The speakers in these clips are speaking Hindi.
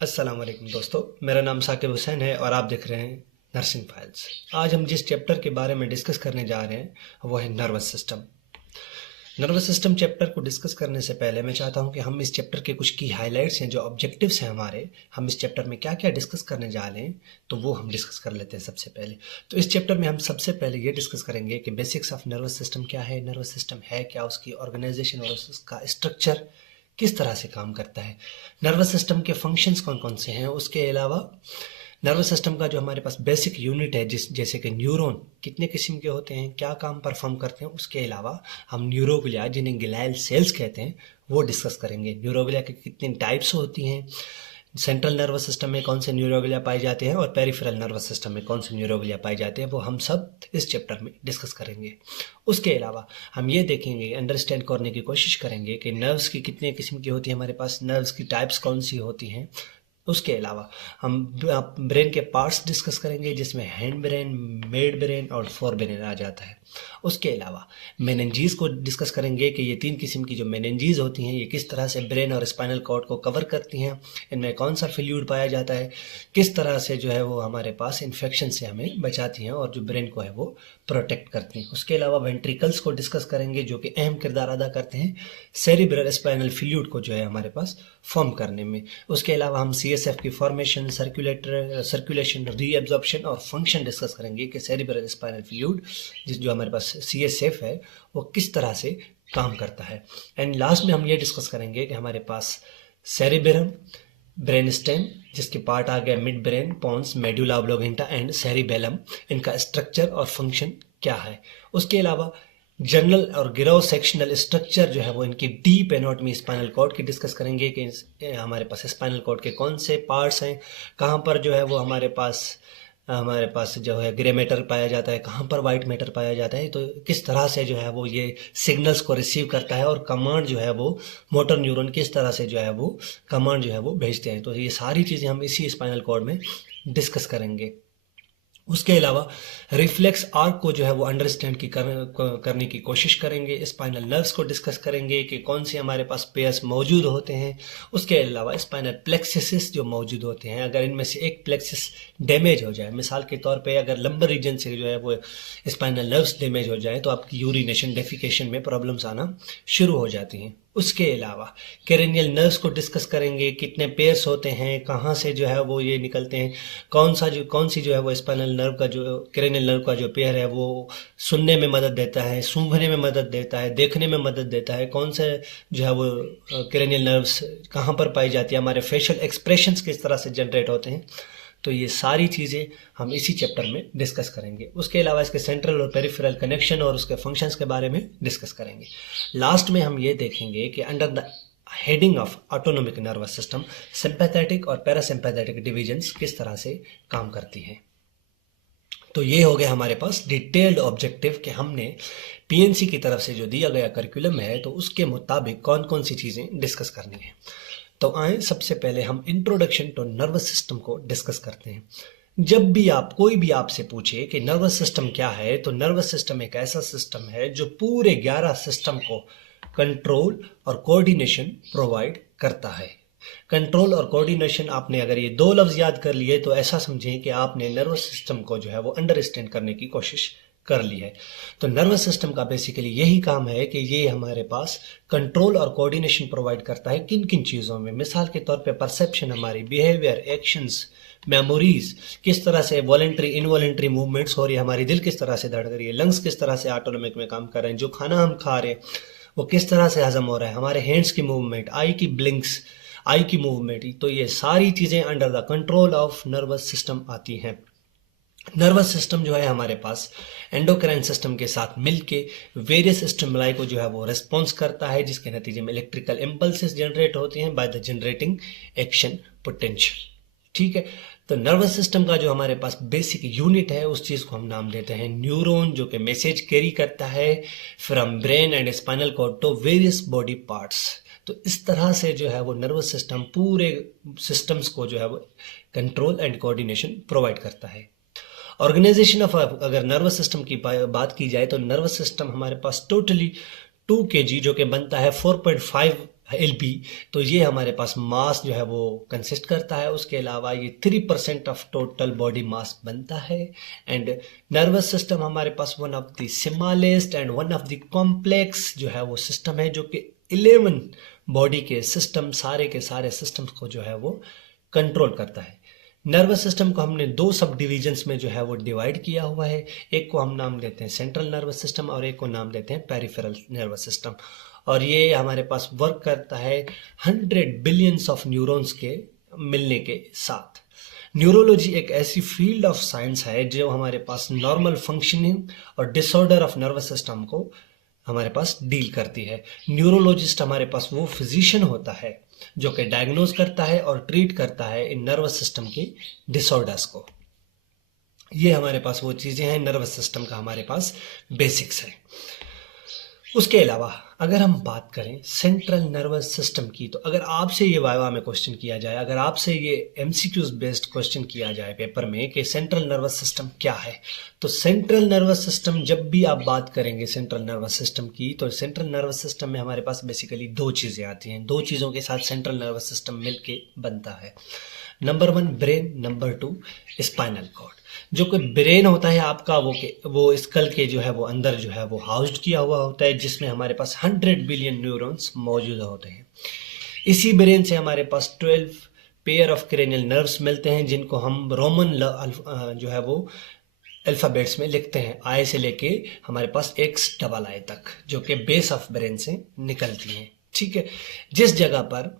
अस्सलाम वालेकुम दोस्तों, मेरा नाम साकिब हुसैन है और आप देख रहे हैं नर्सिंग फाइल्स। आज हम जिस चैप्टर के बारे में डिस्कस करने जा रहे हैं वो है nervous system. Nervous system chapter को डिस्कस करने से पहले मैं चाहता हूं कि हम इस चैप्टर के कुछ की हाइलाइट्स हैं, जो ऑब्जेक्टिव्स हैं हमारे, हम इस चैप्टर में क्या क्या डिस्कस करने जा रहे हैं तो वो हम डिस्कस कर लेते हैं। सबसे पहले तो इस चैप्टर में हम सबसे पहले ये डिस्कस करेंगे कि बेसिक्स ऑफ नर्वस सिस्टम क्या है, नर्वस सिस्टम है क्या, उसकी ऑर्गेनाइजेशन और उसका स्ट्रक्चर किस तरह से काम करता है, नर्वस सिस्टम के फंक्शंस कौन कौन से हैं। उसके अलावा नर्वस सिस्टम का जो हमारे पास बेसिक यूनिट है, जैसे कि न्यूरॉन कितने किस्म के होते हैं, क्या काम परफॉर्म करते हैं। उसके अलावा हम न्यूरोग्लिया, जिन्हें ग्लियल सेल्स कहते हैं, वो डिस्कस करेंगे। न्यूरोग्लिया की कितनी टाइप्स होती हैं, सेंट्रल नर्वस सिस्टम में कौन से न्यूरोग्लिया पाए जाते हैं और पेरिफेरल नर्वस सिस्टम में कौन से न्यूरोग्लिया पाए जाते हैं, वो हम सब इस चैप्टर में डिस्कस करेंगे। उसके अलावा हम ये देखेंगे, अंडरस्टैंड करने की कोशिश करेंगे कि नर्व्स की कितने किस्म की होती है हमारे पास, नर्व्स की टाइप्स कौन सी होती हैं। उसके अलावा हम ब्रेन के पार्ट्स डिस्कस करेंगे, जिसमें हैंड ब्रेन, मिड ब्रेन और फोर ब्रेन आ जाता है। उसके अलावा मेनिंजीज को डिस्कस करेंगे कि ये 3 किस्म की जो मेनिंजीज होती हैं ये किस तरह से ब्रेन और स्पाइनल कॉर्ड को कवर करती हैं, इनमें कौन सा फ्लूइड पाया जाता है, किस तरह से जो है वो हमारे पास इन्फेक्शन से हमें बचाती हैं और जो ब्रेन को है वो प्रोटेक्ट करती हैं। उसके अलावा वेंट्रिकल्स को डिस्कस करेंगे, जो कि अहम किरदार अदा करते हैं सेरिब्रल स्पाइनल फ्लूइड को जो है हमारे पास फॉर्म करने में। उसके अलावा हम CSF की फॉर्मेशन, सर्कुलेशन, रीएब्जॉर्प्शन और फंक्शन डिस्कस करेंगे कि सेरिब्रल स्पाइनल फ्लूइड जो हमारे पास CSF है वो किस तरह से काम करता है। एंड लास्ट में हम ये डिस्कस करेंगे कि हमारे पास सेरिबेरम, ब्रेन स्टेम, जिसके पार्ट आ गया midbrain, pons, medulla oblongata and cerebellum, इनका स्ट्रक्चर और फंक्शन क्या है। उसके अलावा जनरल और गिरोव सेक्शनल स्ट्रक्चर जो है वो इनकी डीप एनाटॉमी स्पाइनल कॉर्ड की डिस्कस करेंगे कि हमारे पास स्पाइनल कॉर्ड के कौन से पार्ट्स हैं, कहाँ पर जो है वो हमारे पास जो है ग्रे मैटर पाया जाता है, कहाँ पर वाइट मैटर पाया जाता है, तो किस तरह से जो है वो ये सिग्नल्स को रिसीव करता है और कमांड जो है वो मोटर न्यूरॉन किस तरह से जो है वो कमांड जो है वो भेजते हैं। तो ये सारी चीज़ें हम इसी स्पाइनल कॉर्ड में डिस्कस करेंगे। उसके अलावा रिफ्लेक्स आर्क को जो है वो अंडरस्टैंड करने की कोशिश करेंगे। स्पाइनल नर्व्स को डिस्कस करेंगे कि कौन से हमारे पास पेयर्स मौजूद होते हैं। उसके अलावा स्पाइनल प्लेक्सिस जो मौजूद होते हैं, अगर इनमें से एक प्लेक्सिस डैमेज हो जाए, मिसाल के तौर पे अगर लंबर रीजन से जो है वो स्पाइनल नर्व्स डैमेज हो जाए तो आपकी यूरिनेशन, डेफिकेशन में प्रॉब्लम्स आना शुरू हो जाती हैं। उसके अलावा कैरेनियल नर्व्स को डिस्कस करेंगे, कितने पेयर्स होते हैं, कहाँ से जो है वो ये निकलते हैं, कौन सी जो है वो स्पाइनल नर्व का जो कैरेनियल नर्व का जो पेयर है वो सुनने में मदद देता है, सूंघने में मदद देता है, देखने में मदद देता है, कौन से जो है वो कैरेनियल नर्व्स कहाँ पर पाई जाती है, हमारे फेशियल एक्सप्रेशंस किस तरह से जनरेट होते हैं। तो ये सारी चीज़ें हम इसी चैप्टर में डिस्कस करेंगे। उसके अलावा इसके सेंट्रल और पेरिफेरल कनेक्शन और उसके फंक्शंस के बारे में डिस्कस करेंगे। लास्ट में हम ये देखेंगे कि under the heading of autonomic nervous system sympathetic और पैरासिम्पैथेटिक डिविजन्स किस तरह से काम करती हैं। तो ये हो गया हमारे पास डिटेल्ड ऑब्जेक्टिव कि हमने PNC की तरफ से जो दिया गया करिकुलम है तो उसके मुताबिक कौन कौन सी चीज़ें डिस्कस करनी है। तो आए सबसे पहले हम इंट्रोडक्शन टू नर्वस सिस्टम को डिस्कस करते हैं। जब भी कोई भी आपसे पूछे कि नर्वस सिस्टम क्या है, तो नर्वस सिस्टम एक ऐसा सिस्टम है जो पूरे 11 सिस्टम को कंट्रोल और कोऑर्डिनेशन प्रोवाइड करता है। कंट्रोल और कोऑर्डिनेशन, आपने अगर ये 2 लफ्ज़ याद कर लिए तो ऐसा समझें कि आपने नर्वस सिस्टम को जो है वो अंडरस्टैंड करने की कोशिश कर ली है। तो नर्वस सिस्टम का बेसिकली यही काम है कि ये हमारे पास कंट्रोल और कोऑर्डिनेशन प्रोवाइड करता है किन किन चीज़ों में। मिसाल के तौर पे परसेप्शन, हमारी बिहेवियर, एक्शंस, मेमोरीज, किस तरह से वॉलेंट्री इनवॉलेंट्री मूवमेंट्स हो रही है, हमारी दिल किस तरह से धड़क रही है, लंग्स किस तरह से ऑटोनोमिक में काम कर रहे हैं, जो खाना हम खा रहे हैं वो किस तरह से हजम हो रहा है, हमारे हैंड्स की मूवमेंट, आई की ब्लिंक्स, आई की मूवमेंट, तो ये सारी चीज़ें under the control of nervous system आती हैं। नर्वस सिस्टम जो है हमारे पास एंडोक्राइन सिस्टम के साथ मिलके वेरियस स्टिमुलाई को जो है वो रिस्पॉन्स करता है, जिसके नतीजे में इलेक्ट्रिकल इम्पल्सेस जनरेट होते हैं by the generating action potential. ठीक है, तो नर्वस सिस्टम का जो हमारे पास बेसिक यूनिट है उस चीज़ को हम नाम देते हैं न्यूरॉन, जो कि मैसेज कैरी करता है from brain and spinal cord to various body parts. तो इस तरह से जो है वो नर्वस सिस्टम पूरे सिस्टम्स को जो है वो कंट्रोल एंड कोऑर्डिनेशन प्रोवाइड करता है। ऑर्गेनाइजेशन ऑफ, अगर नर्वस सिस्टम की बात की जाए तो नर्वस सिस्टम हमारे पास टोटली 2 kg जो कि बनता है 4.5 LP, तो ये हमारे पास मास जो है वो कंसिस्ट करता है। उसके अलावा ये 3% ऑफ टोटल बॉडी मास बनता है। एंड नर्वस सिस्टम हमारे पास one of the smallest and one of the complex जो है वो सिस्टम है, जो कि 11 बॉडी के सिस्टम, सारे के सारे सिस्टम्स को जो है वो कंट्रोल करता है। नर्वस सिस्टम को हमने दो सब डिविजन्स में जो है वो डिवाइड किया हुआ है। एक को हम नाम देते हैं सेंट्रल नर्वस सिस्टम और एक को नाम देते हैं पेरिफेरल नर्वस सिस्टम। और ये हमारे पास वर्क करता है 100 बिलियंस ऑफ न्यूरॉन्स के मिलने के साथ। न्यूरोलॉजी एक ऐसी फील्ड ऑफ साइंस है जो हमारे पास नॉर्मल फंक्शनिंग और डिसऑर्डर ऑफ नर्वस सिस्टम को हमारे पास डील करती है। न्यूरोलॉजिस्ट हमारे पास वो फिजिशियन होता है जो कि डायग्नोज करता है और ट्रीट करता है इन नर्वस सिस्टम की डिसऑर्डर्स को। ये हमारे पास वो चीज़ें हैं, नर्वस सिस्टम का हमारे पास बेसिक्स है। उसके अलावा अगर हम बात करें सेंट्रल नर्वस सिस्टम की, तो अगर आपसे ये वाइवा में क्वेश्चन किया जाए, अगर आपसे ये MCQs बेस्ड क्वेश्चन किया जाए पेपर में कि सेंट्रल नर्वस सिस्टम क्या है, तो सेंट्रल नर्वस सिस्टम, जब भी आप बात करेंगे सेंट्रल नर्वस सिस्टम की, तो सेंट्रल नर्वस सिस्टम में हमारे पास बेसिकली दो चीज़ें आती हैं। दो चीज़ों के साथ सेंट्रल नर्वस सिस्टम मिलके बनता है। Number 1 brain, number 2 spinal cord. जो कि ब्रेन होता है आपका वो स्कल के जो है वो अंदर जो है वो हाउस्ड किया हुआ होता है, जिसमें हमारे पास 100 बिलियन न्यूरॉन्स मौजूद होते हैं। इसी ब्रेन से हमारे पास 12 पेयर ऑफ क्रेनियल नर्व्स मिलते हैं, जिनको हम रोमन जो है वो अल्फ़ाबेट्स में लिखते हैं, आई से लेके हमारे पास XII तक, जो कि बेस ऑफ ब्रेन से निकलती हैं। ठीक है, जिस जगह पर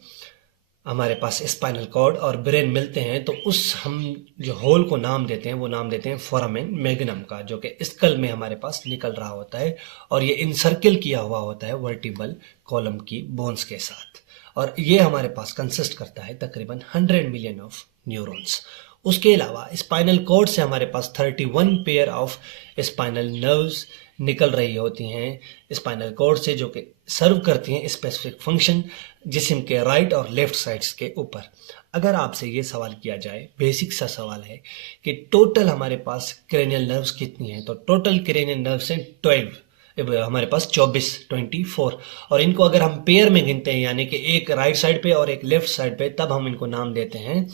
हमारे पास स्पाइनल कॉर्ड और ब्रेन मिलते हैं, तो उस हम जो होल को नाम देते हैं वो नाम देते हैं फोरामेन मैग्नम का, जो कि स्कल में हमारे पास निकल रहा होता है और ये इनसर्किल किया हुआ होता है वर्टिबल कॉलम की बोन्स के साथ। और ये हमारे पास कंसिस्ट करता है तकरीबन 100 मिलियन ऑफ न्यूरॉन्स। उसके अलावा स्पाइनल कॉर्ड से हमारे पास 31 पेयर ऑफ स्पाइनल नर्व्स निकल रही होती हैं स्पाइनल कॉर्ड से, जो कि सर्व करती हैं स्पेसिफिक फंक्शन जिस्म के राइट और लेफ्ट साइड्स के ऊपर। अगर आपसे ये सवाल किया जाए, बेसिक सा सवाल है कि टोटल हमारे पास क्रेनियल नर्व्स कितनी हैं, तो टोटल क्रेनियल नर्व्स हैं 12, हमारे पास 24 और इनको अगर हम पेयर में गिनते हैं, यानी कि एक राइट साइड पे और एक लेफ्ट साइड पे, तब हम इनको नाम देते हैं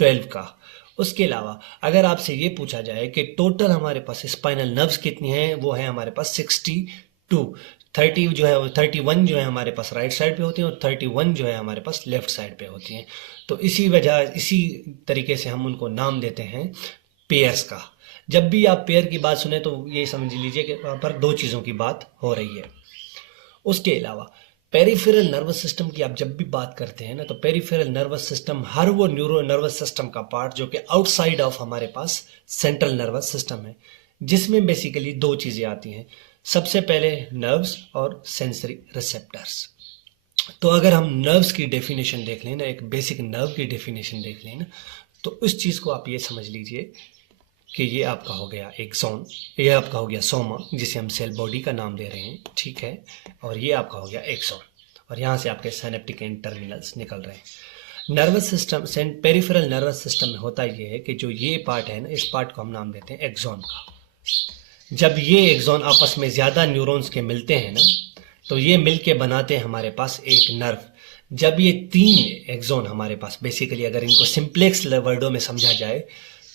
12 का। उसके अलावा अगर आपसे ये पूछा जाए कि टोटल हमारे पास स्पाइनल नर्व्स कितनी हैं, वो है हमारे पास 62। 31 जो है हमारे पास राइट साइड पे होती हैं और 31 जो है हमारे पास लेफ्ट साइड पे होती हैं। तो इसी तरीके से हम उनको नाम देते हैं पेयर्स का। जब भी आप पेयर की बात सुने तो ये समझ लीजिए कि वहाँ पर दो चीज़ों की बात हो रही है। उसके अलावा पेरिफेरल नर्वस सिस्टम की आप जब भी बात करते हैं ना, तो पेरिफेरल नर्वस सिस्टम हर वो न्यूरो नर्वस सिस्टम का पार्ट जो कि आउटसाइड ऑफ हमारे पास सेंट्रल नर्वस सिस्टम है, जिसमें बेसिकली दो चीज़ें आती हैं। सबसे पहले नर्व्स और सेंसरी रिसेप्टर्स। तो अगर हम नर्व्स की डेफिनेशन देख लें ना, एक बेसिक नर्व की डेफिनेशन देख लें ना, तो उस चीज़ को आप ये समझ लीजिए कि ये आपका हो गया एक्सॉन, ये आपका हो गया सोमा, जिसे हम सेल बॉडी का नाम दे रहे हैं, ठीक है, और ये आपका हो गया एक्सॉन, और यहाँ से आपके साइनेप्टिक एंड टर्मिनल्स निकल रहे हैं। Nervous system peripheral nervous system में होता ये है कि जो ये पार्ट है ना, इस पार्ट को हम नाम देते हैं एक्सॉन का। जब ये एक्सॉन आपस में ज़्यादा न्यूरॉन्स के मिलते हैं ना, तो ये मिलके बनाते हैं हमारे पास एक नर्व। जब ये 3 एक्सॉन हमारे पास, बेसिकली अगर इनको सिंप्लेक्स वर्डों में समझा जाए,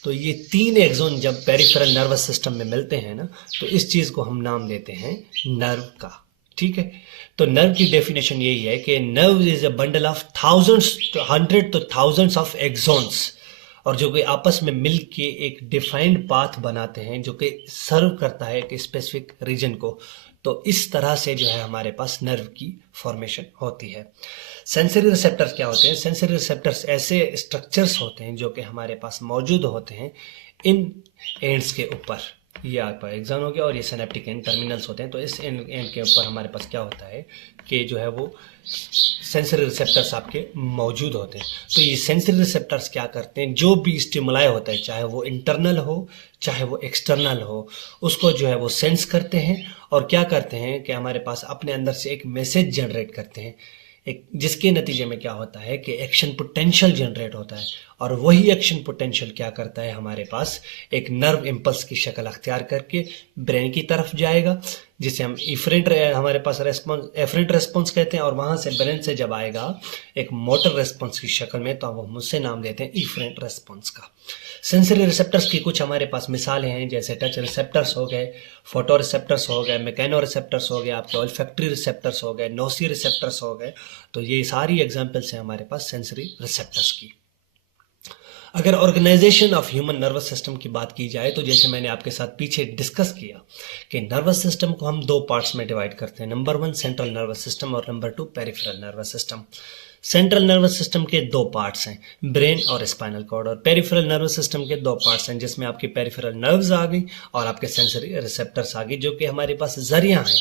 तो ये 3 एक्सॉन जब पेरिफेरल नर्वस सिस्टम में मिलते हैं ना, तो इस चीज़ को हम नाम देते हैं नर्व का। ठीक है, तो नर्व की डेफिनेशन यही है कि nerve is a bundle of hundred तो थाउजेंड्स ऑफ एक्सॉन्स, और जो कि आपस में मिल के एक डिफाइंड पाथ बनाते हैं जो कि सर्व करता है एक स्पेसिफिक रीजन को। तो इस तरह से जो है हमारे पास नर्व की फॉर्मेशन होती है। सेंसरी रिसेप्टर्स क्या होते हैं? सेंसरी रिसेप्टर्स ऐसे स्ट्रक्चर्स होते हैं जो कि हमारे पास मौजूद होते हैं इन एंड्स के ऊपर। ये आपका एक्सॉन हो गया और ये सिनेप्टिक एंड टर्मिनल्स होते हैं। तो इस एंड के ऊपर हमारे पास क्या होता है कि जो है वो सेंसरी रिसेप्टर्स आपके मौजूद होते हैं। तो ये सेंसरी रिसेप्टर्स क्या करते हैं, जो भी स्टिमुलाई होता है, चाहे वो इंटरनल हो चाहे वो एक्सटर्नल हो, उसको जो है वो सेंस करते हैं और क्या करते हैं कि हमारे पास अपने अंदर से एक मैसेज जनरेट करते हैं, एक जिसके नतीजे में क्या होता है कि एक्शन पोटेंशियल जनरेट होता है और वही एक्शन पोटेंशियल क्या करता है, हमारे पास एक नर्व इम्पल्स की शक्ल अख्तियार करके ब्रेन की तरफ जाएगा, जिसे हम इफरेंट हमारे पास रेस्पॉन्स एफरेंट रेस्पॉन्स कहते हैं, और वहां से ब्रेन से जब आएगा एक मोटर रेस्पॉन्स की शक्ल में, तो हम उससे नाम देते हैं इफरेंट रेस्पॉन्स का। सेंसरी रिसेप्टर्स की कुछ हमारे पास मिसालें हैं, जैसे टच रिसेप्टर्स हो गए, फोटो रिसेप्टर्स हो गए, मैकेनो रिसेप्टर्स हो गए, आपके ऑल्फैक्टरी रिसेप्टर्स हो गए, नोसी रिसेप्टर्स हो गए। तो ये सारी एग्जांपल्स हैं हमारे पास सेंसरी रिसेप्टर्स की। अगर organisation of human nervous system की बात की जाए, तो जैसे मैंने आपके साथ पीछे डिस्कस किया कि नर्वस सिस्टम को हम दो पार्ट्स में डिवाइड करते हैं, नंबर 1 सेंट्रल नर्वस सिस्टम और number 2 peripheral nervous system. Central nervous system के दो पार्ट्स हैं, ब्रेन और स्पाइनल कॉर्ड, और पेरिफेरल नर्वस सिस्टम के दो पार्ट्स हैं, जिसमें आपकी पेरिफेरल नर्व्स आ गई और आपके सेंसरी रिसेप्टर्स आ गई, जो कि हमारे पास जरिया हैं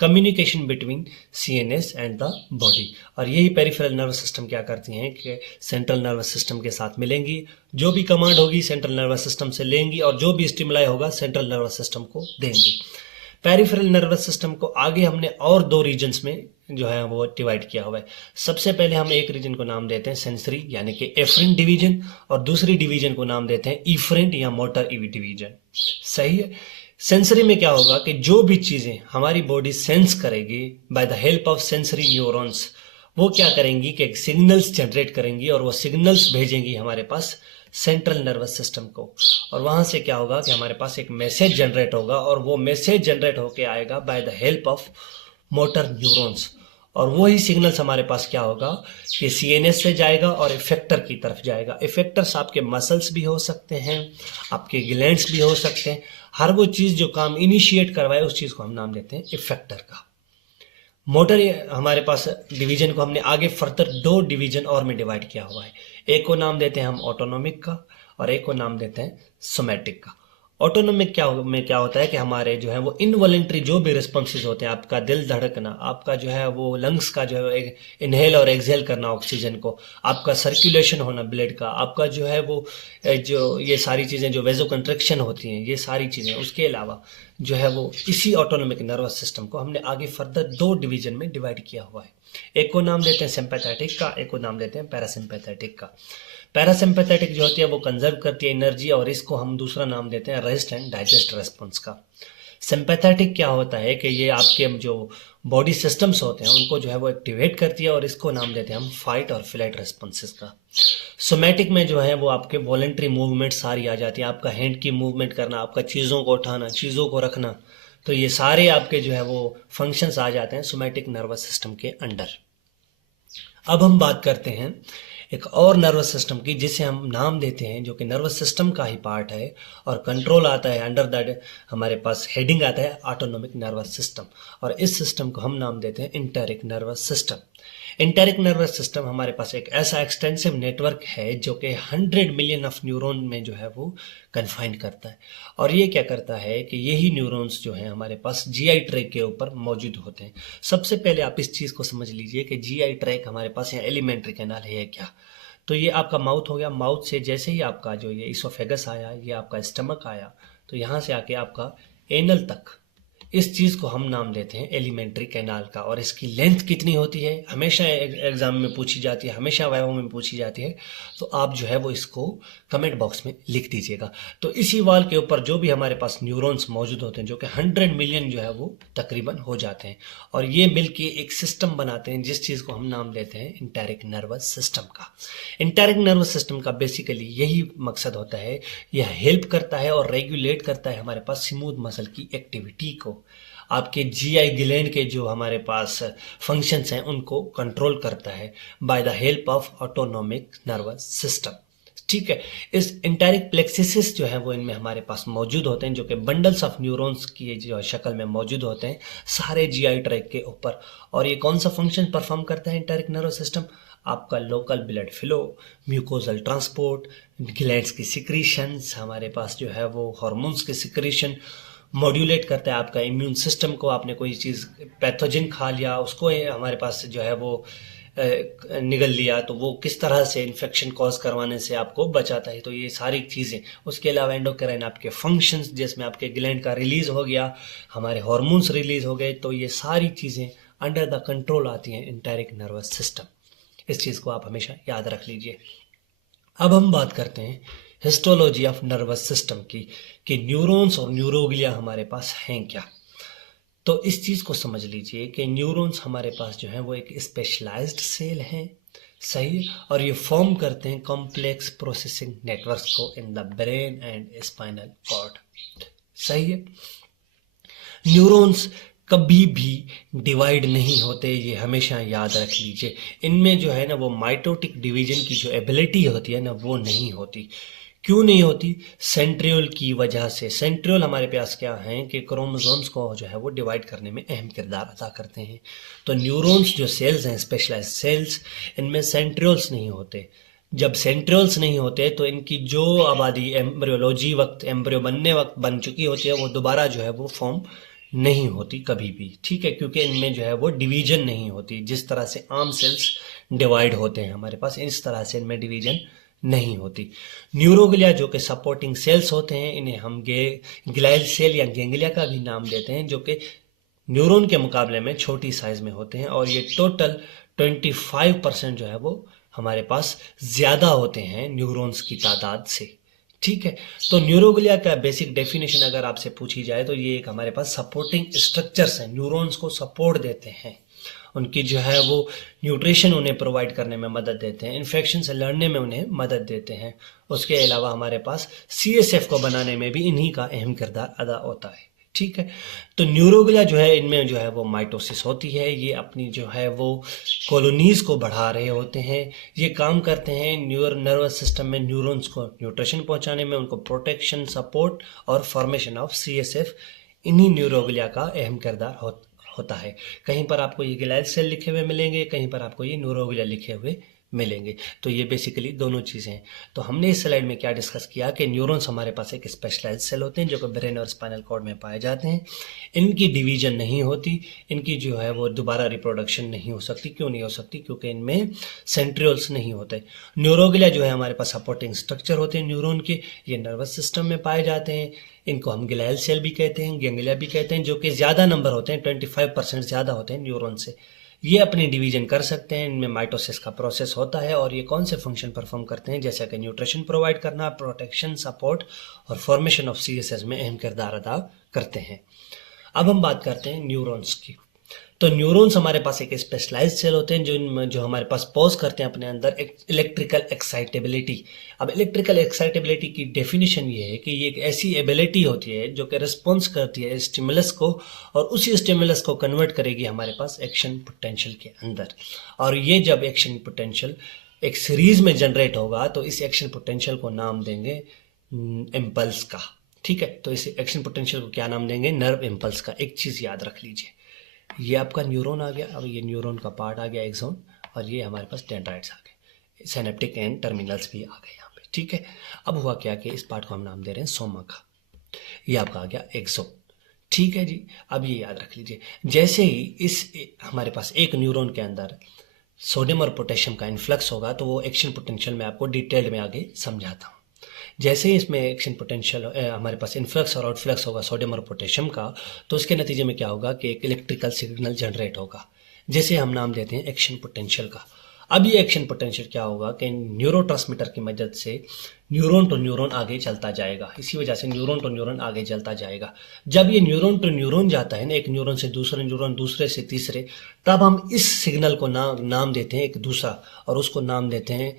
communication between CNS and the body. और यही पेरिफेरल नर्वस सिस्टम क्या करती हैं कि सेंट्रल नर्वस सिस्टम के साथ मिलेंगी, जो भी कमांड होगी सेंट्रल नर्वस सिस्टम से लेंगी, और जो भी स्टिमुलाई होगा सेंट्रल नर्वस सिस्टम को देंगी। पेरिफेरल नर्वस सिस्टम को आगे हमने और दो रीजन्स में जो है वो डिवाइड किया हुआ है। सबसे पहले हम एक रीजन को नाम देते हैं सेंसरी यानी कि एफरेंट डिवीजन, और दूसरी डिवीजन को नाम देते हैं इफरेंट या मोटर डिवीजन। सही है। सेंसरी में क्या होगा कि जो भी चीजें हमारी बॉडी सेंस करेगी by the help of sensory neurons, वो क्या करेंगी कि सिग्नल्स जनरेट करेंगी, और वो सिग्नल्स भेजेंगी हमारे पास सेंट्रल नर्वस सिस्टम को, और वहां से क्या होगा कि हमारे पास एक मैसेज जनरेट होगा, और वो मैसेज जनरेट होके आएगा by the help of motor neurons, और वही सिग्नल्स हमारे पास क्या होगा कि सीएनएस से जाएगा और इफेक्टर की तरफ जाएगा। इफेक्टर्स आपके मसल्स भी हो सकते हैं, आपके ग्लैंड्स भी हो सकते हैं, हर वो चीज जो काम इनिशिएट करवाए उस चीज को हम नाम देते हैं इफेक्टर का। मोटर हमारे पास डिवीजन को हमने आगे फर्दर दो डिवीजन और में डिवाइड किया हुआ है, एक को नाम देते हैं हम ऑटोनोमिक का, और एक को नाम देते हैं सोमैटिक का। ऑटोनोमिक क्या होता है कि हमारे जो है वो इनवॉलेंट्री जो भी रिस्पॉन्सेज होते हैं, आपका दिल धड़कना, आपका जो है वो लंग्स का जो है इनहेल और एक्सहेल करना ऑक्सीजन को, आपका सर्कुलेशन होना ब्लड का, आपका जो है वो जो ये सारी चीज़ें जो वेजो कंट्रैक्शन होती हैं, ये सारी चीज़ें, उसके अलावा जो है वो इसी ऑटोनोमिक नर्वस सिस्टम को हमने आगे फर्दर दो डिवीजन में डिवाइड किया हुआ है। एक को नाम देते हैं सिंपैथेटिक का, एक को नाम देते हैं पैरासिम्पैथेटिक का। पैरासिम्पैथेटिक जो होती है वो कंजर्व करती है एनर्जी, और इसको हम दूसरा नाम देते हैं रेस्ट एंड डाइजेस्ट रेस्पॉन्स का। सिंपैथेटिक क्या होता है कि ये आपके जो बॉडी सिस्टम्स होते हैं उनको जो है वो एक्टिवेट करती है, और इसको नाम देते हैं हम फाइट और फ्लाइट रेस्पॉन्सेस का। सोमैटिक में जो है वो आपके वॉलेंट्री मूवमेंट सारी आ जाती है, आपका हैंड की मूवमेंट करना, आपका चीज़ों को उठाना, चीज़ों को रखना, तो ये सारे आपके जो है वो फंक्शंस आ जाते हैं सोमैटिक नर्वस सिस्टम के अंडर। अब हम बात करते हैं एक और नर्वस सिस्टम की, जिसे हम नाम देते हैं, जो कि नर्वस सिस्टम का ही पार्ट है, और कंट्रोल आता है अंडर दैट, हमारे पास हेडिंग आता है ऑटोनोमिक नर्वस सिस्टम, और इस सिस्टम को हम नाम देते हैं enteric nervous system. Enteric nervous system हमारे पास एक ऐसा एक्सटेंसिव नेटवर्क है जो कि 100 मिलियन ऑफ न्यूरॉन में जो है वो कन्फाइन करता है, और ये क्या करता है कि यही न्यूरॉन्स जो हैं हमारे पास जीआई ट्रैक के ऊपर मौजूद होते हैं। सबसे पहले आप इस चीज़ को समझ लीजिए कि जीआई ट्रैक हमारे पास यहाँ एलिमेंट्री कैनाल है क्या। तो ये आपका माउथ हो गया, माउथ से जैसे ही आपका जो ये इसोफेगस आया, ये आपका स्टमक आया, तो यहाँ से आके आपका एनल तक, इस चीज़ को हम नाम देते हैं एलिमेंट्री कैनाल का। और इसकी लेंथ कितनी होती है हमेशा एग्जाम में पूछी जाती है, हमेशा वाइवा में पूछी जाती है, तो आप जो है वो इसको कमेंट बॉक्स में लिख दीजिएगा। तो इसी वाल के ऊपर जो भी हमारे पास न्यूरॉन्स मौजूद होते हैं, जो कि 100 मिलियन जो है वो तकरीबन हो जाते हैं, और ये मिलके एक सिस्टम बनाते हैं, जिस चीज़ को हम नाम देते हैं इंटेरिक नर्वस सिस्टम का। इंटेरिक नर्वस सिस्टम का बेसिकली यही मकसद होता है, यह हेल्प करता है और रेगुलेट करता है हमारे पास स्मूथ मसल की एक्टिविटी को, आपके जीआई ग्लैंड के जो हमारे पास फंक्शंस हैं उनको कंट्रोल करता है by the help of autonomic nervous system. ठीक है। इस इंटेरिक प्लेक्सिस जो है वो इनमें हमारे पास मौजूद होते हैं, जो कि बंडल्स ऑफ न्यूरॉन्स की जो शक्ल में मौजूद होते हैं सारे जीआई ट्रैक के ऊपर। और ये कौन सा फंक्शन परफॉर्म करता है इंटेरिक नर्वस सिस्टम? आपका local blood flow, mucosal transport, glands की सिक्रीशंस, हमारे पास जो है वो हार्मोन्स के सिक्रीशन, मॉड्यूलेट करता है आपका इम्यून सिस्टम को। आपने कोई चीज़ पैथोजन खा लिया, उसको हमारे पास जो है वो निगल लिया, तो वो किस तरह से इन्फेक्शन कॉज करवाने से आपको बचाता है। तो ये सारी चीज़ें, उसके अलावा एंडोक्राइन आपके फंक्शंस, जिसमें आपके ग्लैंड का रिलीज हो गया, हमारे हार्मोन्स रिलीज हो गए, तो ये सारी चीज़ें अंडर द कंट्रोल आती हैं इंटेरिक नर्वस सिस्टम। इस चीज़ को आप हमेशा याद रख लीजिए। अब हम बात करते हैं हिस्टोलॉजी ऑफ नर्वस सिस्टम की, कि न्यूरॉन्स और न्यूरोग्लिया हमारे पास हैं क्या। तो इस चीज़ को समझ लीजिए कि न्यूरॉन्स हमारे पास जो है वो एक स्पेशलाइज्ड सेल हैं, सही, और ये फॉर्म करते हैं कॉम्प्लेक्स प्रोसेसिंग नेटवर्क्स को in the brain and spinal cord, सही है। न्यूरॉन्स कभी भी डिवाइड नहीं होते, ये हमेशा याद रख लीजिए। इनमें जो है ना वो माइटोटिक डिवीजन की जो एबिलिटी होती है ना वो नहीं होती। क्यों नहीं होती? सेंट्रियोल की वजह से। सेंट्रियोल हमारे पास क्या है कि क्रोमोसोम्स को जो है वो डिवाइड करने में अहम किरदार अदा करते हैं। तो न्यूरॉन्स जो सेल्स हैं, स्पेशलाइज्ड सेल्स, इनमें सेंट्रियोल्स नहीं होते। जब सेंट्रियोल्स नहीं होते तो इनकी जो आबादी एम्ब्रियोलॉजी वक्त, एम्ब्रियो बनने वक्त बन चुकी होती है, वो दोबारा जो है वो फॉर्म नहीं होती कभी भी, ठीक है, क्योंकि इनमें जो है वो डिवीजन नहीं होती। जिस तरह से आम सेल्स डिवाइड होते हैं हमारे पास, इस तरह से इनमें डिवीजन नहीं होती। न्यूरोग्लिया जो कि सपोर्टिंग सेल्स होते हैं, इन्हें हम ग्लाइल सेल या गेंगलिया का भी नाम देते हैं, जो कि न्यूरॉन के मुकाबले में छोटी साइज में होते हैं, और ये टोटल 25% जो है वो हमारे पास ज़्यादा होते हैं न्यूरॉन्स की तादाद से, ठीक है। तो न्यूरोग्लिया का बेसिक डेफिनेशन अगर आपसे पूछी जाए तो ये एक हमारे पास सपोर्टिंग स्ट्रक्चर्स हैं, न्यूरॉन्स को सपोर्ट देते हैं, उनकी जो है वो न्यूट्रिशन उन्हें प्रोवाइड करने में मदद देते हैं, इन्फेक्शन से लड़ने में उन्हें मदद देते हैं। उसके अलावा हमारे पास CSF को बनाने में भी इन्हीं का अहम किरदार अदा होता है, ठीक है। तो न्यूरोग्लिया जो है, इनमें जो है वो माइटोसिस होती है, ये अपनी जो है वो कॉलोनीज को बढ़ा रहे होते हैं। ये काम करते हैं नर्वस सिस्टम में न्यूरॉन्स को न्यूट्रिशन पहुंचाने में, उनको प्रोटेक्शन, सपोर्ट और फॉर्मेशन ऑफ CSF, इन्हीं न्यूरोग्लिया का अहम किरदार होता है। कहीं पर आपको ये ग्लाइल सेल लिखे हुए मिलेंगे, कहीं पर आपको ये न्यूरोग्लिया लिखे हुए मिलेंगे। तो ये बेसिकली दोनों चीज़ें हैं। तो हमने इस स्लाइड में क्या डिस्कस किया कि न्यूरॉन्स हमारे पास एक स्पेशलाइज्ड सेल होते हैं जो कि ब्रेन और स्पाइनल कॉर्ड में पाए जाते हैं। इनकी डिवीजन नहीं होती, इनकी जो है वो दोबारा रिप्रोडक्शन नहीं हो सकती। क्यों नहीं हो सकती? क्योंकि इनमें सेंट्रियोल्स नहीं होते। न्यूरोग्लिया जो है हमारे पास सपोर्टिंग स्ट्रक्चर होते हैं न्यूरॉन के, ये नर्वस सिस्टम में पाए जाते हैं। इनको हम ग्लाइल सेल भी कहते हैं, गेंगलिया भी कहते हैं, जो कि ज़्यादा नंबर होते हैं, 25% ज़्यादा होते हैं न्यूरॉन से। ये अपनी डिवीजन कर सकते हैं, इनमें माइटोसिस का प्रोसेस होता है, और ये कौन से फंक्शन परफॉर्म करते हैं, जैसा कि न्यूट्रिशन प्रोवाइड करना, प्रोटेक्शन, सपोर्ट और फॉर्मेशन ऑफ CSS में अहम किरदार अदा करते हैं। अब हम बात करते हैं न्यूरॉन्स की। तो न्यूरॉन्स हमारे पास एक स्पेशलाइज्ड सेल होते हैं जो हमारे पास पॉज करते हैं अपने अंदर एक इलेक्ट्रिकल एक्साइटेबिलिटी। अब इलेक्ट्रिकल एक्साइटेबिलिटी की डेफिनेशन ये है कि ये एक ऐसी एबिलिटी होती है जो कि रिस्पॉन्स करती है स्टिमुलस को, और उसी स्टिमुलस को कन्वर्ट करेगी हमारे पास एक्शन पोटेंशियल के अंदर। और ये जब एक्शन पोटेंशियल एक सीरीज में जनरेट होगा तो इस एक्शन पोटेंशियल को नाम देंगे इम्पल्स का, ठीक है। तो इस एक्शन पोटेंशियल को क्या नाम देंगे? नर्व इम्पल्स का। एक चीज़ याद रख लीजिए, ये आपका न्यूरॉन आ गया, अब ये न्यूरॉन का पार्ट आ गया एक्सॉन, और ये हमारे पास डेंड्राइट्स आ गए, सिनेप्टिक एंड टर्मिनल्स भी आ गए यहाँ पे, ठीक है। अब हुआ क्या कि इस पार्ट को हम नाम दे रहे हैं सोमा का, ये आपका आ गया एक्सॉन, ठीक है जी। अब ये याद रख लीजिए, जैसे ही इस हमारे पास एक न्यूरॉन के अंदर सोडियम और पोटेशियम का इन्फ्लक्स होगा तो वो एक्शन पोटेंशियल में आपको डिटेल्ड में आगे समझाता हूँ। जैसे ही इसमें एक्शन पोटेंशियल हमारे पास इन्फ्लक्स और आउटफ्लक्स होगा सोडियम और पोटेशियम का, तो उसके नतीजे में क्या होगा कि एक इलेक्ट्रिकल सिग्नल जनरेट होगा, जैसे हम नाम देते हैं एक्शन पोटेंशियल का। अब ये एक्शन पोटेंशियल क्या होगा कि न्यूरोट्रांसमीटर की मदद से न्यूरॉन टू न्यूरॉन आगे चलता जाएगा। इसी वजह से न्यूरॉन टू न्यूरॉन आगे चलता जाएगा। जब ये न्यूरॉन टू न्यूरॉन जाता है ना, एक न्यूरॉन से दूसरे न्यूरॉन, दूसरे से तीसरे, तब हम इस सिग्नल को नाम देते हैं एक दूसरा, और उसको नाम देते हैं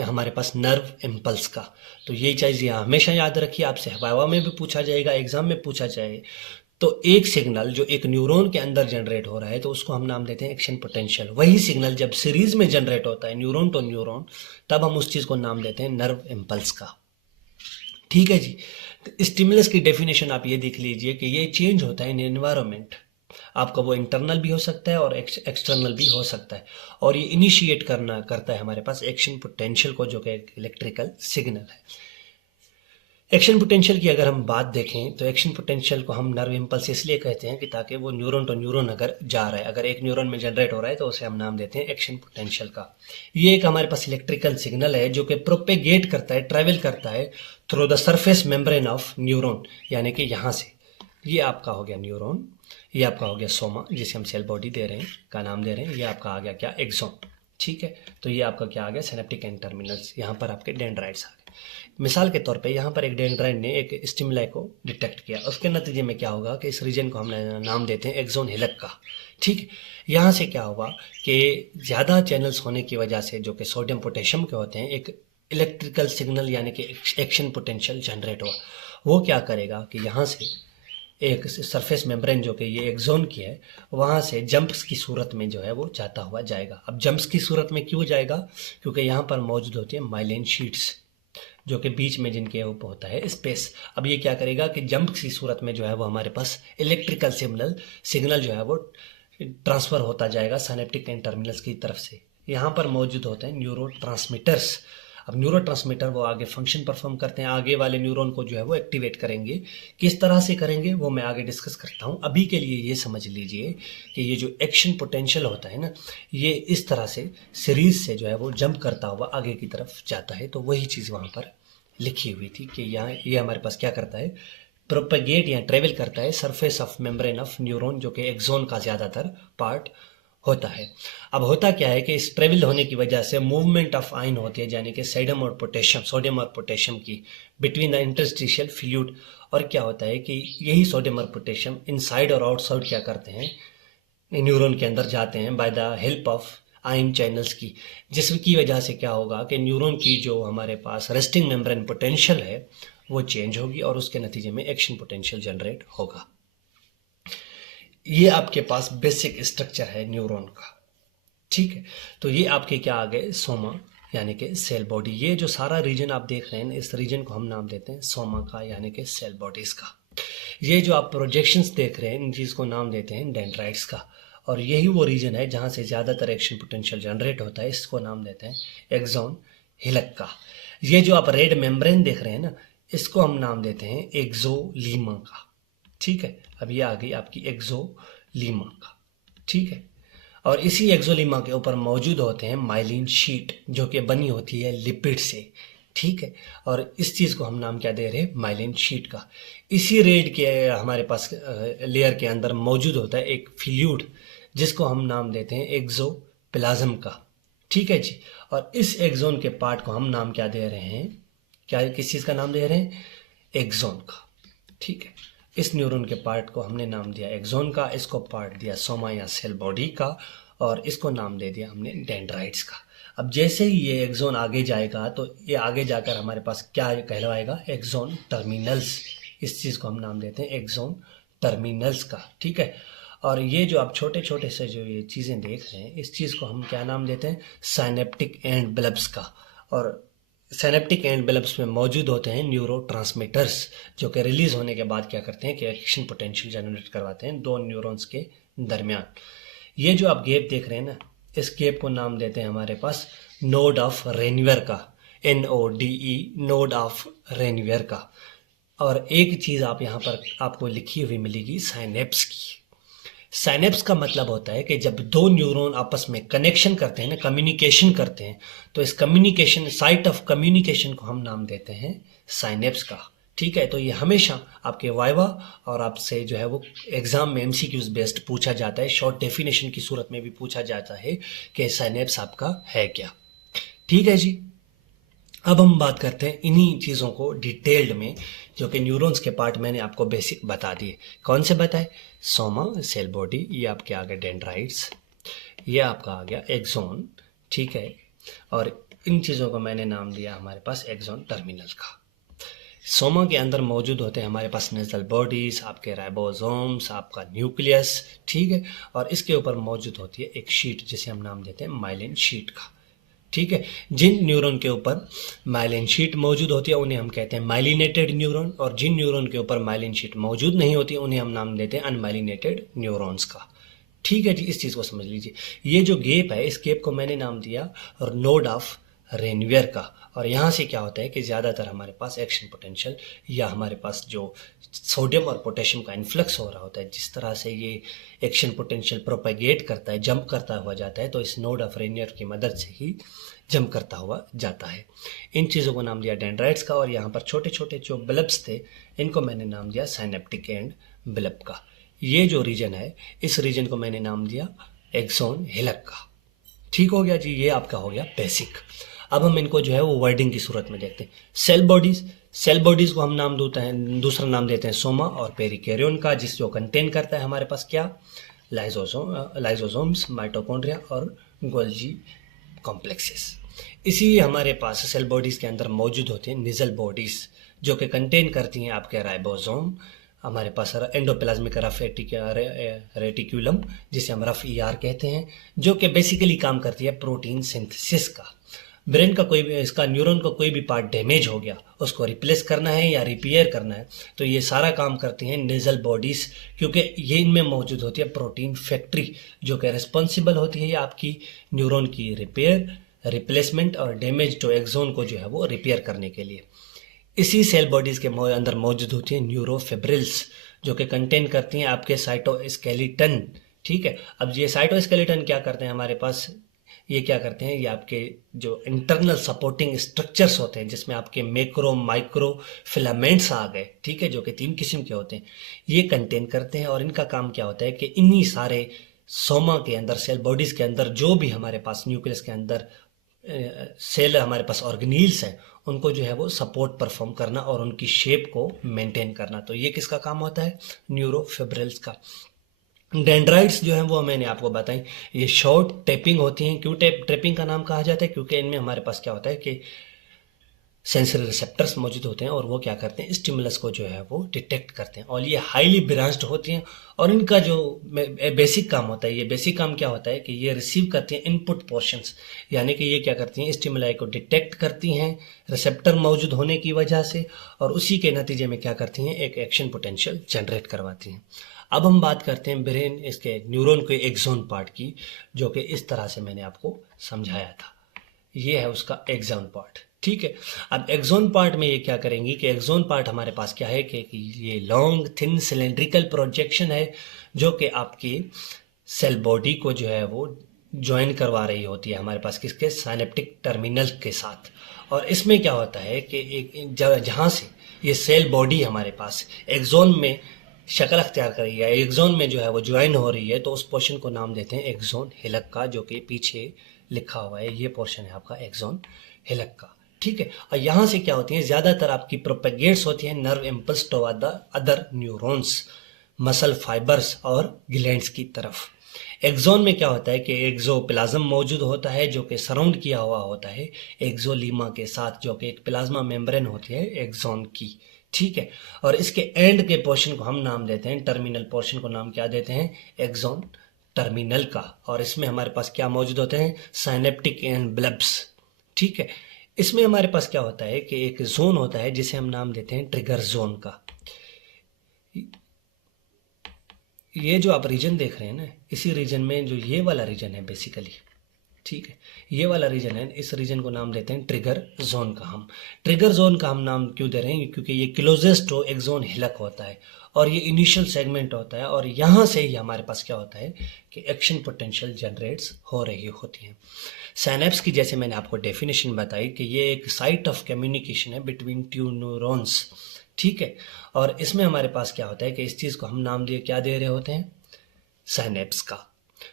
हमारे पास नर्व इम्पल्स का। तो ये चीज़ हमेशा याद रखिए, आपसे वाइवा में भी पूछा जाएगा, एग्जाम में पूछा जाए। तो एक सिग्नल जो एक न्यूरॉन के अंदर जनरेट हो रहा है तो उसको हम नाम देते हैं एक्शन पोटेंशियल। वही सिग्नल जब सीरीज में जनरेट होता है न्यूरॉन टू न्यूरॉन, तब हम उस चीज़ को नाम देते हैं नर्व इम्पल्स का, ठीक है जी। तो स्टिमुलस की डेफिनेशन आप ये देख लीजिए कि ये चेंज होता है इन एनवायरनमेंट। आपका वो इंटरनल भी हो सकता है और एक्सटर्नल भी हो सकता है, और ये इनिशिएट करता है हमारे पास एक्शन पोटेंशियल को, जो कि एक इलेक्ट्रिकल सिग्नल है। एक्शन पोटेंशियल की अगर हम बात देखें तो एक्शन पोटेंशियल को हम नर्व इम्पल्स इसलिए कहते हैं कि ताकि वो न्यूरॉन टू न्यूरॉन अगर जा रहा है, अगर एक न्यूरॉन में जनरेट हो रहा है तो उसे हम नाम देते हैं एक्शन पोटेंशियल का। ये एक हमारे पास इलेक्ट्रिकल सिग्नल है जो कि प्रोपेगेट करता है, ट्रैवल करता है through the surface membrane of neuron, यानी कि यहाँ से, ये आपका हो गया न्यूरॉन, ये आपका हो गया सोमा जिसे हम सेल बॉडी दे रहे हैं का नाम दे रहे हैं, ये आपका आ गया क्या? एक्सॉन, ठीक है, तो ये आपका क्या आ गया, सिनेप्टिक एंड टर्मिनल्स। यहाँ पर आपके डेंड्राइट्स आ गए। मिसाल के तौर पे यहाँ पर एक डेंड्राइट ने एक स्टिमुलाई को डिटेक्ट किया, उसके नतीजे में क्या होगा कि इस रीजन को हम नाम देते हैं एक्सोन हिलक का। ठीक है, यहाँ से क्या होगा कि ज़्यादा चैनल्स होने की वजह से जो कि सोडियम पोटेशियम के होते हैं, एक इलेक्ट्रिकल सिग्नल यानी कि एक्शन पोटेंशियल जनरेट हुआ। वो क्या करेगा कि यहाँ से एक सरफेस मेम्ब्रेन जो कि ये एक्सोन की है, वहाँ से जंप्स की सूरत में जो है वो जाता हुआ जाएगा। अब जंप्स की सूरत में क्यों जाएगा, क्योंकि यहाँ पर मौजूद होती है माइलिन शीट्स जो कि बीच में जिनके ऊपर होता है स्पेस। अब ये क्या करेगा कि जंप की सूरत में जो है वो हमारे पास इलेक्ट्रिकल सिग्नल जो है वो ट्रांसफ़र होता जाएगा साइनेप्टिक एंड टर्मिनल्स की तरफ से। यहाँ पर मौजूद होते हैं न्यूरो ट्रांसमीटर्स। अब न्यूरो ट्रांसमीटर वो आगे फंक्शन परफॉर्म करते हैं, आगे वाले न्यूरॉन को जो है वो एक्टिवेट करेंगे। किस तरह से करेंगे वो मैं आगे डिस्कस करता हूँ। अभी के लिए ये समझ लीजिए कि ये जो एक्शन पोटेंशियल होता है ना, ये इस तरह से सीरीज से जो है वो जंप करता हुआ आगे की तरफ जाता है। तो वही चीज़ वहाँ पर लिखी हुई थी कि यहाँ ये हमारे पास क्या करता है, प्रोपेगेट या ट्रेवल करता है surface of membrane of neuron, जो कि एक्सोन का ज़्यादातर पार्ट होता है। अब होता क्या है कि इस ट्रेवल होने की वजह से मूवमेंट ऑफ आयन होती है, यानी कि सोडियम और पोटेशियम की बिटवीन द इंटरस्टिशियल फ्लूइड। और क्या होता है कि यही सोडियम और पोटेशियम इनसाइड और आउटसाइड क्या करते हैं, न्यूरॉन के अंदर जाते हैं by the help of ion channels की, जिसकी वजह से क्या होगा कि न्यूरॉन की जो हमारे पास रेस्टिंग मेम्ब्रेन पोटेंशियल है वो चेंज होगी और उसके नतीजे में एक्शन पोटेंशियल जनरेट होगा। ये आपके पास बेसिक स्ट्रक्चर है न्यूरॉन का। ठीक है, तो ये आपके क्या आ गए, सोमा यानी कि सेल बॉडी। ये जो सारा रीजन आप देख रहे हैं, इस रीजन को हम नाम देते हैं सोमा का यानी कि सेल बॉडीज का। ये जो आप प्रोजेक्शंस देख रहे हैं, इन चीज़ को नाम देते हैं डेंड्राइट्स का। और यही वो रीजन है जहाँ से ज़्यादातर एक्शन पोटेंशियल जनरेट होता है, इसको नाम देते हैं एक्सोन हिलक का। ये जो आप रेड मेम्ब्रेन देख रहे हैं ना, इसको हम नाम देते हैं एक्सोलीमा का। ठीक है, अब ये आ गई आपकी एक्सोलीमा का। ठीक है, और इसी एक्सोलीमा के ऊपर मौजूद होते हैं माइलिन शीट जो कि बनी होती है लिपिड से। ठीक है, और इस चीज़ को हम नाम क्या दे रहे हैं, माइलिन शीट का। इसी रेड के हमारे पास लेयर के अंदर मौजूद होता है एक फ्लूइड जिसको हम नाम देते हैं एक्सोप्लाज्म का। ठीक है जी, और इस एक्सोन के पार्ट को हम नाम क्या दे रहे हैं, क्या किस चीज़ का नाम दे रहे हैं, एक्सोन का। ठीक है, इस न्यूरॉन के पार्ट को हमने नाम दिया एक्सोन का, इसको पार्ट दिया सोमा या सेल बॉडी का, और इसको नाम दे दिया हमने डेंड्राइट्स का। अब जैसे ही ये एक्सोन आगे जाएगा तो ये आगे जाकर हमारे पास क्या कहलवाएगा, एक्सोन टर्मिनल्स। इस चीज़ को हम नाम देते हैं एक्सोन टर्मिनल्स का। ठीक है, और ये जो आप छोटे छोटे से जो ये चीज़ें देख रहे हैं, इस चीज़ को हम क्या नाम देते हैं, साइनेप्टिक एंड बल्ब्स का। और साइनेप्टिक एंड बल्ब्स में मौजूद होते हैं न्यूरो ट्रांसमीटर्स जो कि रिलीज होने के बाद क्या करते हैं कि एक्शन पोटेंशियल जनरेट करवाते हैं दो न्यूरॉन्स के दरमियान। ये जो आप गैप देख रहे हैं ना, इस गैप को नाम देते हैं हमारे पास नोड ऑफ रेनवियर का, NODE, नोड ऑफ रेनवियर का। और एक चीज़ आप यहाँ पर आपको लिखी हुई मिलेगी साइनेप्स की। साइनेप्स का मतलब होता है कि जब दो न्यूरॉन आपस में कनेक्शन करते हैं ना, कम्युनिकेशन करते हैं, तो इस कम्युनिकेशन साइट ऑफ कम्युनिकेशन को हम नाम देते हैं साइनेप्स का। ठीक है, तो ये हमेशा आपके वाइवा और आपसे जो है वो एग्जाम में MCQs बेस्ड पूछा जाता है, शॉर्ट डेफिनेशन की सूरत में भी पूछा जाता है कि साइनेप्स आपका है क्या। ठीक है जी, अब हम बात करते हैं इन्हीं चीज़ों को डिटेल्ड में, जो कि न्यूरॉन्स के पार्ट मैंने आपको बेसिक बता दिए। कौन से बताए, सोमा सेल बॉडी, ये आपके आ गए डेंड्राइट्स, ये आपका आ गया एक्सोन। ठीक है, और इन चीज़ों को मैंने नाम दिया हमारे पास एक्सोन टर्मिनल का। सोमा के अंदर मौजूद होते हैं हमारे पास नेजल बॉडीज, आपके राइबोसोम्स, आपका न्यूक्लियस। ठीक है, और इसके ऊपर मौजूद होती है एक शीट जिसे हम नाम देते हैं माइलिन शीट का। ठीक है, जिन न्यूरॉन के ऊपर माइलिन शीट मौजूद होती है उन्हें हम कहते हैं माइलिनेटेड न्यूरॉन, और जिन न्यूरॉन के ऊपर माइलिन शीट मौजूद नहीं होती उन्हें हम नाम देते हैं अनमाइलिनेटेड न्यूरॉन्स का। ठीक है जी, इस चीज़ को समझ लीजिए। ये जो गैप है, इस गैप को मैंने नाम दिया और नोड ऑफ रेनवियर का। और यहाँ से क्या होता है कि ज़्यादातर हमारे पास एक्शन पोटेंशियल या हमारे पास जो सोडियम और पोटेशियम का इन्फ्लक्स हो रहा होता है, जिस तरह से ये एक्शन पोटेंशियल प्रोपेगेट करता है, जंप करता हुआ जाता है, तो इस नोड ऑफ रेनवियर की मदद से ही जंप करता हुआ जाता है। इन चीज़ों को नाम दिया डेंड्राइट्स का, और यहाँ पर छोटे छोटे जो बल्ब्स थे इनको मैंने नाम दिया साइनेप्टिक एंड बल्ब का। ये जो रीजन है, इस रीजन को मैंने नाम दिया एक्सोन हिलक का। ठीक हो गया जी, ये आपका हो गया बेसिक। अब हम इनको जो है वो वर्डिंग की सूरत में देखते हैं। सेल बॉडीज को हम नाम देते हैं, दूसरा नाम देते हैं सोमा और पेरिकैरियोन का, जिस जो कंटेन करता है हमारे पास क्या, लाइसोसोम्स, माइटोकॉन्ड्रिया और गोल्जी कॉम्प्लेक्सेस। इसी हमारे पास सेल बॉडीज के अंदर मौजूद होते हैं निजल बॉडीज, जो कि कंटेन करती हैं आपके राइबोसोम, हमारे पास एंडोप्लाज्मिक रफ रेटिक्यूलम, जिसे हम रफ ईआर कहते हैं, जो कि बेसिकली काम करती है प्रोटीन सिंथेसिस का। ब्रेन का कोई भी, इसका न्यूरॉन का कोई भी पार्ट डैमेज हो गया, उसको रिप्लेस करना है या रिपेयर करना है, तो ये सारा काम करती हैं नेजल बॉडीज, क्योंकि ये इनमें मौजूद होती है प्रोटीन फैक्ट्री, जो कि रिस्पॉन्सिबल होती है आपकी न्यूरॉन की रिपेयर, रिप्लेसमेंट और डैमेज टू एक्सोन को जो है वो रिपेयर करने के लिए। इसी सेल बॉडीज के अंदर मौजूद होती हैं न्यूरोफिब्रिल्स, जो कि कंटेन करती हैं आपके साइटोस्केलेटन। ठीक है, अब ये साइटोस्केलेटन क्या करते हैं हमारे पास, ये क्या करते हैं, ये आपके जो इंटरनल सपोर्टिंग स्ट्रक्चर्स होते हैं, जिसमें आपके मैक्रो माइक्रो फिलामेंट्स आ गए, ठीक है, जो कि 3 किस्म के होते हैं, ये कंटेन करते हैं। और इनका काम क्या होता है कि इन्हीं सारे सोमा के अंदर, सेल बॉडीज के अंदर, जो भी हमारे पास न्यूक्लियस के अंदर सेल हमारे पास ऑर्गेनील्स हैं, उनको जो है वो सपोर्ट परफॉर्म करना और उनकी शेप को मेंटेन करना। तो ये किसका काम होता है, न्यूरोफिब्रिल्स का। डेंड्राइट्स जो हैं वो मैंने आपको बताई, ये शॉर्ट टेपिंग होती हैं। क्यों टेपिंग का नाम कहा जाता है, क्योंकि इनमें हमारे पास क्या होता है कि सेंसरी रिसेप्टर्स मौजूद होते हैं और वो क्या करते हैं, स्टिमुलस को जो है वो डिटेक्ट करते हैं, और ये हाईली ब्रांच्ड होती हैं। और इनका जो बेसिक काम होता है, ये बेसिक काम क्या होता है कि ये रिसीव करती हैं इनपुट पोर्शंस, यानी कि ये क्या करती हैं, स्टिमुलाई को डिटेक्ट करती हैं रिसेप्टर मौजूद होने की वजह से, और उसी के नतीजे में क्या करती हैं, एक एक्शन पोटेंशियल जनरेट करवाती हैं। अब हम बात करते हैं ब्रेन, इसके न्यूरॉन के एक्सोन पार्ट की, जो कि इस तरह से मैंने आपको समझाया था। ये है उसका एक्सोन पार्ट, ठीक है। अब एक्सोन पार्ट में ये क्या करेंगी कि एक्सोन पार्ट हमारे पास क्या है कि ये लॉन्ग थिन सिलेंड्रिकल प्रोजेक्शन है, जो कि आपकी सेल बॉडी को जो है वो ज्वाइन करवा रही होती है हमारे पास किसके, साइनेप्टिक टर्मिनल के साथ। और इसमें क्या होता है कि एक जहाँ से ये सेल बॉडी हमारे पास एक्सोन में शक्ल अख्तियार कर रही है, एक्सोन में जो है वो ज्वाइन हो रही है, तो उस पोर्शन को नाम देते हैं एक्सोन हिलक का, जो कि पीछे लिखा हुआ है, ये पोर्शन है आपका एक्सोन हिलक का, ठीक है। और यहाँ से क्या होती है, ज़्यादातर आपकी प्रोपेगेट्स होती है nerve impulse to other neurons, muscle fibres और ग्लैंड्स की तरफ। एक्सोन में क्या होता है कि एक्सोप्लाज्म मौजूद होता है, जो कि सराउंड किया हुआ होता है एक्सोलीमा के साथ, जो कि एक प्लाज्मा मेम्ब्रेन होती है एक्सोन की, ठीक है। और इसके एंड के पोर्शन को हम नाम देते हैं, टर्मिनल पोर्शन को नाम क्या देते हैं, एक्सोन टर्मिनल का। और इसमें हमारे पास क्या मौजूद होते हैं, साइनेप्टिक एंड ब्लब्स, ठीक है। इसमें हमारे पास क्या होता है कि एक जोन होता है जिसे हम नाम देते हैं ट्रिगर जोन का। ये जो आप रीजन देख रहे हैं ना, इसी रीजन में जो ये वाला रीजन है बेसिकली, ठीक है, ये वाला रीजन है, इस रीजन को नाम देते हैं ट्रिगर जोन का। हम ट्रिगर जोन का हम नाम क्यों दे रहे हैं, क्योंकि ये क्लोजेस्ट टू एक्सोन हिलक होता है और ये इनिशियल सेगमेंट होता है, और यहाँ से ही हमारे पास क्या होता है कि एक्शन पोटेंशियल जनरेट्स हो रही होती हैं। साइनेप्स की जैसे मैंने आपको डेफिनेशन बताई कि ये एक साइट ऑफ कम्युनिकेशन है बिटवीन टू न्यूरॉन्स, ठीक है। और इसमें हमारे पास क्या होता है कि इस चीज़ को हम नाम दिए क्या दे रहे होते हैं, साइनेप्स का।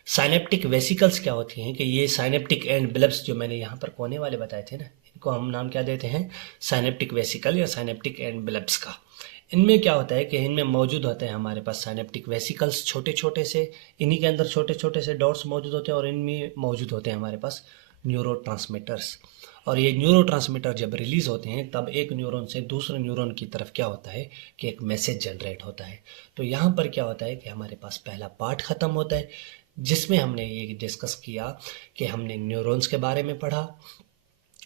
साइनेप्टिक वेसिकल्स क्या होती हैं कि ये साइनेप्टिक एंड ब्लब्स जो मैंने यहाँ पर कोने वाले बताए थे ना, इनको हम नाम क्या देते हैं, साइनेप्टिक वेसिकल या साइनेप्टिक एंड ब्लब्स का। इनमें क्या होता है कि इनमें मौजूद होते हैं हमारे पास साइनेप्टिक वेसिकल्स, छोटे छोटे से, इन्हीं के अंदर छोटे छोटे से डॉट्स मौजूद होते हैं, और इनमें मौजूद होते हैं हमारे पास न्यूरोट्रांसमीटर्स। और ये न्यूरोट्रांसमीटर जब रिलीज होते हैं, तब एक न्यूरॉन से दूसरे न्यूरॉन की तरफ क्या होता है कि एक मैसेज जनरेट होता है। तो यहाँ पर क्या होता है कि हमारे पास पहला पार्ट ख़त्म होता है, जिसमें हमने ये डिस्कस किया कि हमने न्यूरॉन्स के बारे में पढ़ा,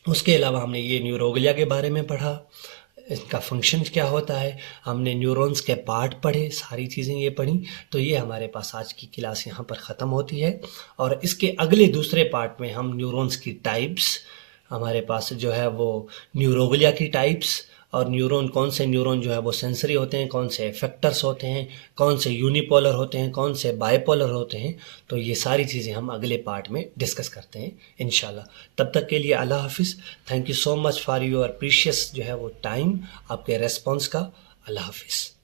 उसके अलावा हमने ये न्यूरोग्लिया के बारे में पढ़ा, इसका फंक्शन क्या होता है, हमने न्यूरॉन्स के पार्ट पढ़े, सारी चीज़ें ये पढ़ी। तो ये हमारे पास आज की क्लास यहाँ पर ख़त्म होती है, और इसके अगले दूसरे पार्ट में हम न्यूरॉन्स की टाइप्स, हमारे पास जो है वो न्यूरोग्लिया की टाइप्स, और न्यूरॉन, कौन से न्यूरॉन जो है वो सेंसरी होते हैं, कौन से इफेक्टर्स होते हैं, कौन से यूनिपोलर होते हैं, कौन से बाइपोलर होते हैं, तो ये सारी चीज़ें हम अगले पार्ट में डिस्कस करते हैं इंशाल्लाह। तब तक के लिए अल्लाह हाफिज़। Thank you so much for your precious जो है वो टाइम, आपके रेस्पॉन्स का। अल्लाह हाफिज़।